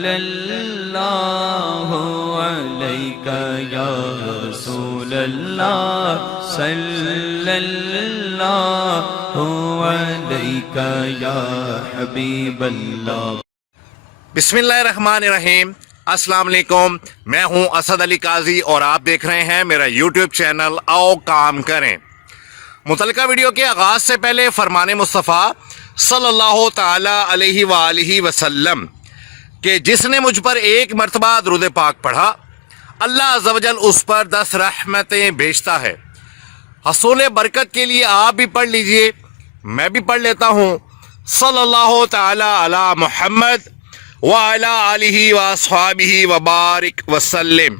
सल्लल्लाहु अलैका या रसूलल्लाह सल्लल्लाहु अलैका या हबीबल्लाह। बिस्मिल्लाहिर्रहमानिर्रहीम। अस्सलाम वालेकुम। मैं हूं असद अली काजी और आप देख रहे हैं मेरा यूट्यूब चैनल आओ काम करें। मुतलका वीडियो के आगाज़ से पहले फरमाने मुस्तफ़ा सल्लल्लाहु ताला अलैहि वालिहि वसल्लम कि जिसने मुझ पर एक मरतबा दुरूद पाक पढ़ा अल्लाह अज़्ज़ वजल उस पर 10 रहमतें भेजता है। हसूल बरकत के लिए आप भी पढ़ लीजिए, मैं भी पढ़ लेता हूँ। सल्लल्लाहु ताला अला मुहम्मद व अला आलिहि व अस्हाबिहि व बारिक वसल्लम।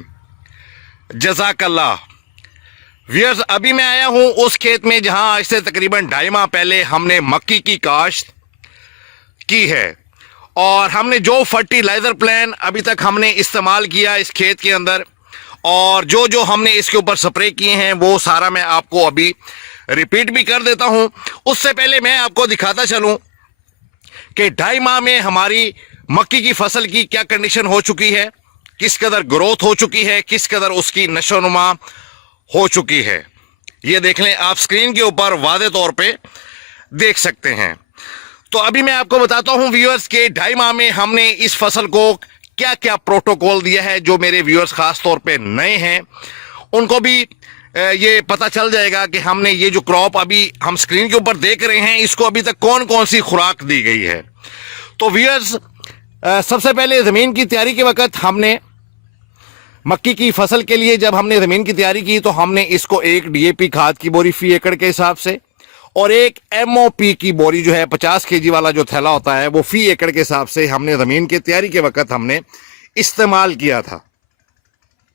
जज़ाकल्लाह। व्यूअर्स, अभी मैं आया हूँ उस खेत में जहाँ आज से तकरीबन 2.5 माह पहले हमने मक्की की काश्त की है और हमने जो फर्टिलाइज़र प्लान अभी तक हमने इस्तेमाल किया इस खेत के अंदर और जो जो हमने इसके ऊपर स्प्रे किए हैं वो सारा मैं आपको अभी रिपीट भी कर देता हूँ। उससे पहले मैं आपको दिखाता चलूँ कि 2.5 माह में हमारी मक्की की फसल की क्या कंडीशन हो चुकी है, किस कदर ग्रोथ हो चुकी है, किस कदर उसकी नशोनुमा हो चुकी है। ये देख लें, आप स्क्रीन के ऊपर वादे तौर पे देख सकते हैं। तो अभी मैं आपको बताता हूं व्यूअर्स के 2.5 माह में हमने इस फसल को क्या क्या प्रोटोकॉल दिया है। जो मेरे व्यूअर्स खास तौर पे नए हैं उनको भी ये पता चल जाएगा कि हमने ये जो क्रॉप अभी हम स्क्रीन के ऊपर देख रहे हैं इसको अभी तक कौन कौन सी खुराक दी गई है। तो व्यूअर्स, सबसे पहले ज़मीन की तैयारी के वक्त हमने मक्की की फसल के लिए जब हमने ज़मीन की तैयारी की तो हमने इसको एक डीएपी खाद की बोरी फी एकड़ के हिसाब से और एक एमओपी की बोरी जो है 50 केजी वाला जो थैला होता है वो फी एकड़ के हिसाब से हमने ज़मीन की तैयारी के वक्त हमने इस्तेमाल किया था।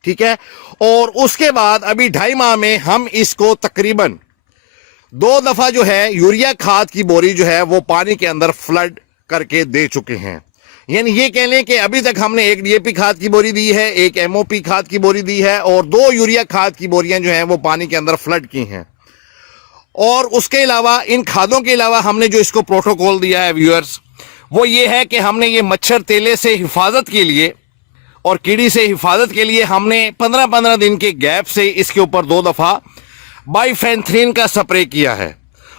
ठीक है। और उसके बाद अभी 2.5 माह में हम इसको तकरीबन 2 दफ़ा जो है यूरिया खाद की बोरी जो है वो पानी के अंदर फ्लड करके दे चुके हैं। यानी ये कह लें कि अभी तक हमने एक डीएपी खाद की बोरी दी है, एक एमओपी खाद की बोरी दी है और 2 यूरिया खाद की बोरियां जो हैं वो पानी के अंदर फ्लड की हैं। और उसके अलावा इन खादों के अलावा हमने जो इसको प्रोटोकॉल दिया है व्यूअर्स वो ये है कि हमने ये मच्छर तेले से हिफाजत के लिए और कीड़ी से हिफाजत के लिए हमने 15-15 दिन के गैप से इसके ऊपर 2 दफ़ा बाइफेंथ्रीन का स्प्रे किया है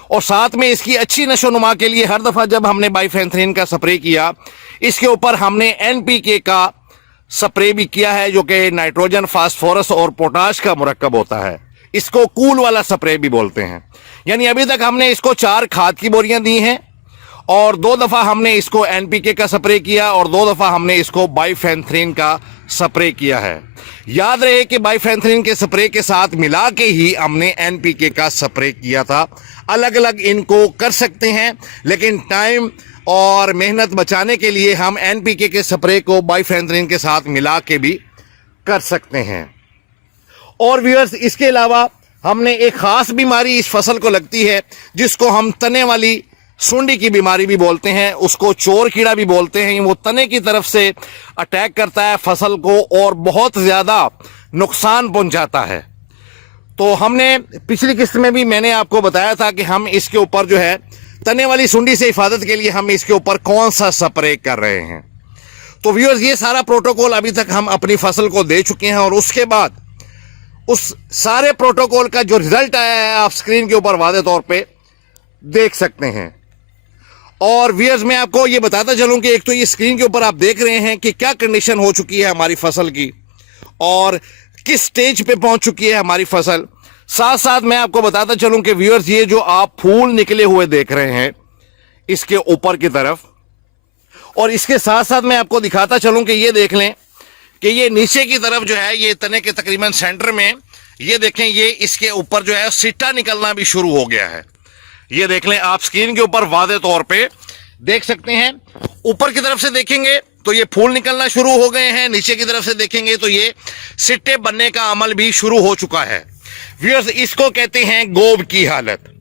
और साथ में इसकी अच्छी नशोनुमा के लिए हर दफ़ा जब हमने बाइफेंथ्रीन का स्प्रे किया इसके ऊपर हमने एनपीके का स्प्रे भी किया है जो कि नाइट्रोजन, फास्फोरस और पोटाश का मुरक्कब होता है। इसको कूल वाला स्प्रे भी बोलते हैं। यानी अभी तक हमने इसको 4 खाद की बोरियां दी हैं और 2 दफ़ा हमने इसको एनपीके का स्प्रे किया और 2 दफ़ा हमने इसको बाइफेंथ्रीन का स्प्रे किया है। याद रहे कि बाइफेंथ्रीन के स्प्रे के साथ मिला के ही हमने एनपीके का स्प्रे किया था। अलग अलग इनको कर सकते हैं लेकिन टाइम और मेहनत बचाने के लिए हम एनपीके के स्प्रे को बाइफेंथ्रीन के साथ मिला के भी कर सकते हैं। और व्यूअर्स, इसके अलावा हमने एक ख़ास बीमारी इस फसल को लगती है जिसको हम तने वाली सुंडी की बीमारी भी बोलते हैं, उसको चोर कीड़ा भी बोलते हैं। वो तने की तरफ से अटैक करता है फसल को और बहुत ज़्यादा नुकसान पहुंचाता है। तो हमने पिछली किस्त में भी मैंने आपको बताया था कि हम इसके ऊपर जो है तने वाली सुंडी से हिफाजत के लिए हम इसके ऊपर कौन सा स्प्रे कर रहे हैं। तो व्यूअर्स, ये सारा प्रोटोकॉल अभी तक हम अपनी फसल को दे चुके हैं और उसके बाद उस सारे प्रोटोकॉल का जो रिजल्ट आया है आप स्क्रीन के ऊपर वादे तौर पे देख सकते हैं। और व्यूअर्स, मैं आपको ये बताता चलूं कि एक तो ये स्क्रीन के ऊपर आप देख रहे हैं कि क्या कंडीशन हो चुकी है हमारी फसल की और किस स्टेज पे पहुंच चुकी है हमारी फसल। साथ साथ मैं आपको बताता चलूं कि व्यूअर्स, ये जो आप फूल निकले हुए देख रहे हैं इसके ऊपर की तरफ और इसके साथ साथ मैं आपको दिखाता चलूं कि ये देख लें कि ये नीचे की तरफ जो है ये तने के तकरीबन सेंटर में ये देखें, ये इसके ऊपर जो है सिट्टा निकलना भी शुरू हो गया है। ये देख लें, आप स्क्रीन के ऊपर वादे तौर पे देख सकते हैं। ऊपर की तरफ से देखेंगे तो ये फूल निकलना शुरू हो गए हैं, नीचे की तरफ से देखेंगे तो ये सिट्टे बनने का अमल भी शुरू हो चुका है। व्यूअर्स, इसको कहते हैं गोब की हालत।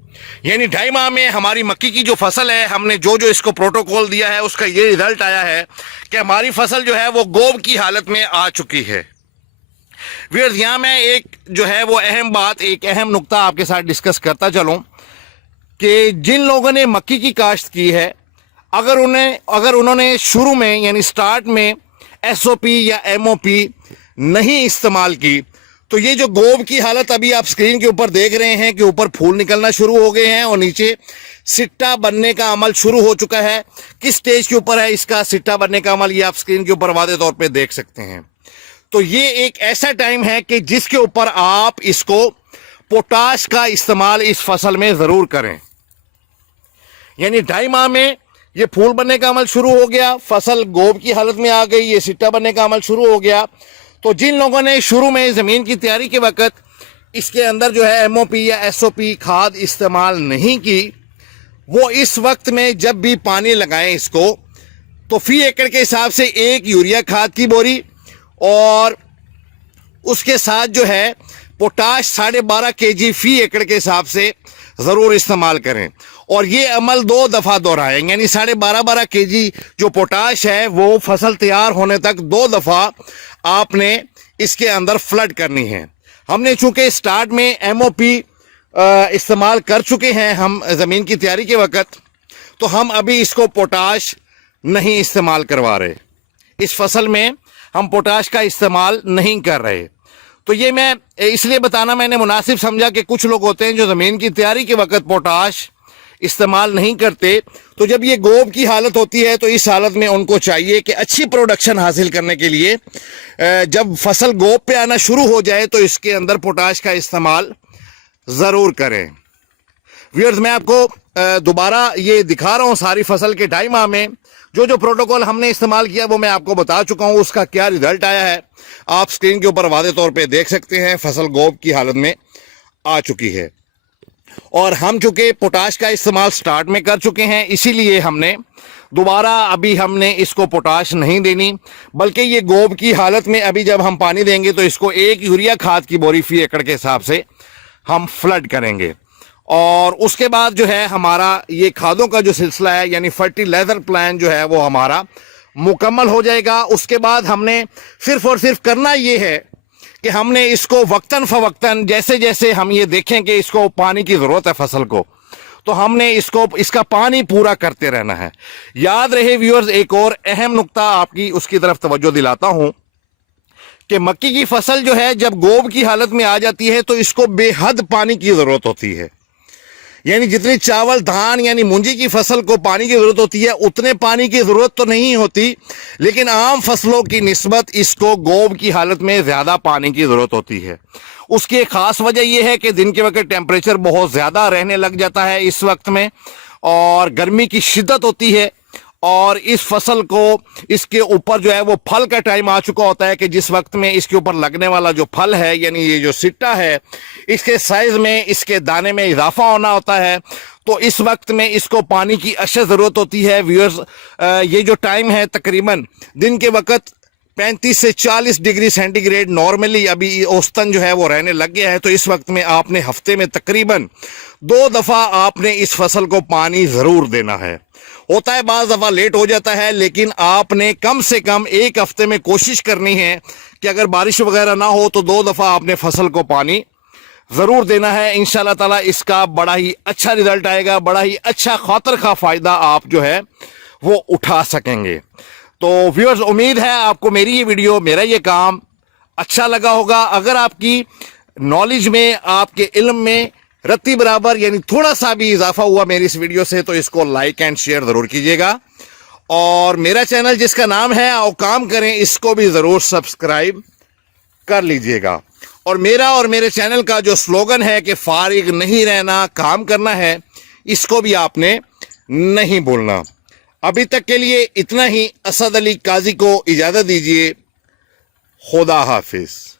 यानी 2.5 माह में हमारी मक्की की जो फसल है हमने जो जो इसको प्रोटोकॉल दिया है उसका ये रिजल्ट आया है कि हमारी फसल जो है वो गोब की हालत में आ चुकी है। व्यूअर्स, यहाँ मैं एक जो है वो अहम बात, एक अहम नुक्ता आपके साथ डिस्कस करता चलूँ कि जिन लोगों ने मक्की की काश्त की है अगर उन्होंने शुरू में यानी स्टार्ट में SOP या MOP नहीं इस्तेमाल की तो ये जो गोब की हालत अभी आप स्क्रीन के ऊपर देख रहे हैं कि ऊपर फूल निकलना शुरू हो गए हैं और नीचे सिट्टा बनने का अमल शुरू हो चुका है। किस स्टेज के ऊपर है इसका सिट्टा बनने का अमल, ये आप स्क्रीन के ऊपर वादे तौर पे देख सकते हैं। तो ये एक ऐसा टाइम है कि जिसके ऊपर आप इसको पोटाश का इस्तेमाल इस फसल में ज़रूर करें। यानी 2.5 माह में ये फूल बनने का अमल शुरू हो गया, फसल गोब की हालत में आ गई, ये सिट्टा बनने का अमल शुरू हो गया। तो जिन लोगों ने शुरू में ज़मीन की तैयारी के वक्त इसके अंदर जो है MOP या SOP खाद इस्तेमाल नहीं की, वो इस वक्त में जब भी पानी लगाएं इसको तो फी एकड़ के हिसाब से 1 यूरिया खाद की बोरी और उसके साथ जो है पोटाश 12.5 kg फी एकड़ के हिसाब से ज़रूर इस्तेमाल करें। और ये अमल 2 दफ़ा दोहराएं, यानी 12.5 kg जो पोटाश है वो फसल तैयार होने तक 2 दफ़ा आपने इसके अंदर फ्लड करनी है। हमने चूंकि स्टार्ट में MOP इस्तेमाल कर चुके हैं हम ज़मीन की तैयारी के वक्त, तो हम अभी इसको पोटाश नहीं इस्तेमाल करवा रहे। इस फसल में हम पोटाश का इस्तेमाल नहीं कर रहे। तो ये मैं इसलिए बताना मैंने मुनासिब समझा कि कुछ लोग होते हैं जो ज़मीन की तैयारी के वक्त पोटाश इस्तेमाल नहीं करते, तो जब ये गोब की हालत होती है तो इस हालत में उनको चाहिए कि अच्छी प्रोडक्शन हासिल करने के लिए जब फसल गोब पे आना शुरू हो जाए तो इसके अंदर पोटाश का इस्तेमाल ज़रूर करें। व्यूअर्स, मैं आपको दोबारा ये दिखा रहा हूँ सारी फसल के 2.5 माह में जो प्रोटोकॉल हमने इस्तेमाल किया वो मैं आपको बता चुका हूँ, उसका क्या रिजल्ट आया है आप स्क्रीन के ऊपर वादे तौर पे देख सकते हैं। फसल गोब की हालत में आ चुकी है और हम चूंकि पोटाश का इस्तेमाल स्टार्ट में कर चुके हैं, इसीलिए हमने दोबारा अभी हमने इसको पोटाश नहीं देनी, बल्कि ये गोब की हालत में अभी जब हम पानी देंगे तो इसको 1 यूरिया खाद की बोरी फी एकड़ के हिसाब से हम फ्लड करेंगे। और उसके बाद जो है हमारा ये खादों का जो सिलसिला है यानी फर्टिलाइजर प्लान जो है वो हमारा मुकम्मल हो जाएगा। उसके बाद हमने सिर्फ और सिर्फ करना ये है कि हमने इसको वक्तन फवक्तन जैसे जैसे हम ये देखें कि इसको पानी की ज़रूरत है फसल को, तो हमने इसका पानी पूरा करते रहना है। याद रहे व्यूअर्स, एक और अहम नुक्ता आपकी उसकी तरफ तवज्जो दिलाता हूं कि मक्की की फसल जो है जब गोब की हालत में आ जाती है तो इसको बेहद पानी की ज़रूरत होती है। यानी जितनी चावल धान यानी मूंजी की फसल को पानी की ज़रूरत होती है उतने पानी की ज़रूरत तो नहीं होती, लेकिन आम फसलों की निस्बत इसको गोब की हालत में ज़्यादा पानी की ज़रूरत होती है। उसकी एक ख़ास वजह यह है कि दिन के वक्त टेम्परेचर बहुत ज़्यादा रहने लग जाता है इस वक्त में और गर्मी की शिद्दत होती है और इस फसल को इसके ऊपर जो है वो फल का टाइम आ चुका होता है कि जिस वक्त में इसके ऊपर लगने वाला जो फल है यानी ये जो सिट्टा है इसके साइज़ में इसके दाने में इजाफा होना होता है। तो इस वक्त में इसको पानी की अशद ज़रूरत होती है। व्यूअर्स, ये जो टाइम है तकरीबन दिन के वक्त 35 से 40 डिग्री सेंटीग्रेड नॉर्मली अभी औसतन जो है वो रहने लग गया है। तो इस वक्त में आपने हफ्ते में तकरीबन 2 दफ़ा आपने इस फसल को पानी ज़रूर देना है। होता है बाज़ दफ़ा लेट हो जाता है, लेकिन आपने कम से कम 1 हफ्ते में कोशिश करनी है कि अगर बारिश वगैरह ना हो तो 2 दफ़ा आपने फसल को पानी ज़रूर देना है। इंशाल्लाह ताला इसका बड़ा ही अच्छा रिजल्ट आएगा, बड़ा ही अच्छा खातर खा फ़ायदा आप जो है वो उठा सकेंगे। तो व्यूअर्स, उम्मीद है आपको मेरी ये वीडियो, मेरा ये काम अच्छा लगा होगा। अगर आपकी नॉलेज में, आपके इल्म में रत्ती बराबर यानी थोड़ा सा भी इजाफा हुआ मेरी इस वीडियो से तो इसको लाइक एंड शेयर ज़रूर कीजिएगा। और मेरा चैनल जिसका नाम है आओ काम करें, इसको भी ज़रूर सब्सक्राइब कर लीजिएगा। और मेरा और मेरे चैनल का जो स्लोगन है कि फारिग नहीं रहना, काम करना है, इसको भी आपने नहीं भूलना। अभी तक के लिए इतना ही। असद अली काजी को इजाज़त दीजिए। खुदा हाफिज़।